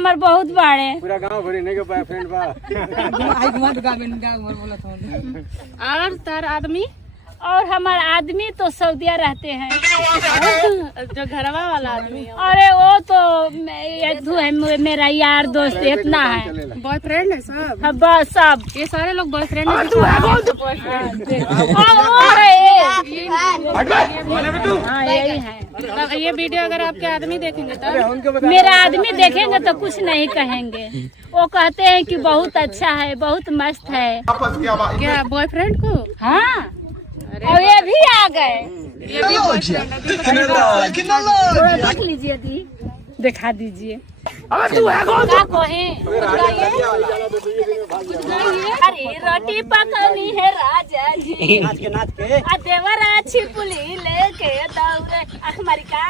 हमार बहुत बाड़े। पूरा गांव भरी नहीं के बॉयफ्रेंड बा। और तार आदमी और हमारे आदमी तो सऊदिया रहते हैं। जो घरवा वाला आदमी है अरे वो तो है मेरा यार दोस्त इतना है। बॉयफ्रेंड है सब। हाँ, बस सब ये सारे लोग बॉयफ्रेंड है। हाँ यही है। तब ये वीडियो अगर आपके आदमी देखेंगे तब मेरा आदमी देखेंगे तो कुछ नहीं कहेंगे। वो कहते हैं कि बहुत अच्छा है, बहुत मस्त है। क्या बॉयफ्रेंड को? हाँ और ये भी आ गए। ये भी बॉयफ्रेंड है। थोड़ा देख लीजिए दी, दिखा दीजिए। क्या कहे? अरे रोटी पकानी है राजा जी, देवरा छिपुली लेके दौड़े। अखबारी का